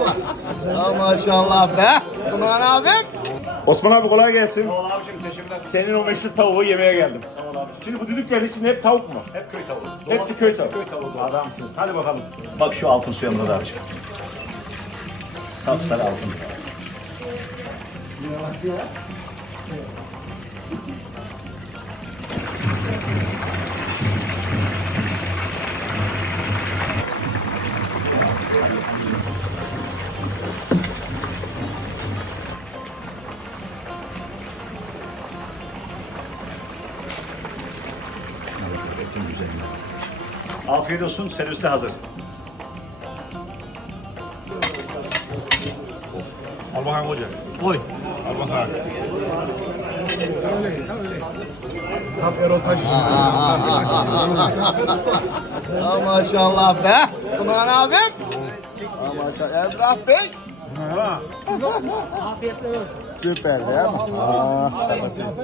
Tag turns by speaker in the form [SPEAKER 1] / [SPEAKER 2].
[SPEAKER 1] Ya maşallah be. Aman abim.
[SPEAKER 2] Osman abi kolay gelsin.
[SPEAKER 3] Sağ ol abicim, teşekkürler.
[SPEAKER 2] Senin o meşhur tavuğu yemeye geldim.
[SPEAKER 3] Sağ ol abi.
[SPEAKER 2] Şimdi bu düdüklerin içinde hep tavuk mu?
[SPEAKER 3] Hep köy tavuğu.
[SPEAKER 2] Hepsi köy tavuğu.
[SPEAKER 3] Köy tavuğu.
[SPEAKER 2] Adamsın. Hadi bakalım.
[SPEAKER 3] Bak şu altın suya Murat abicim. Sapsarı altın. Afiyet olsun, servise hazır.
[SPEAKER 2] Al bakalım hoca.
[SPEAKER 3] Koy.
[SPEAKER 2] Al bakalım.
[SPEAKER 1] Ya maşallah be. Aman abim. Ya maşallah. Emrah Bey.
[SPEAKER 2] Ha.
[SPEAKER 1] Süper değil mi?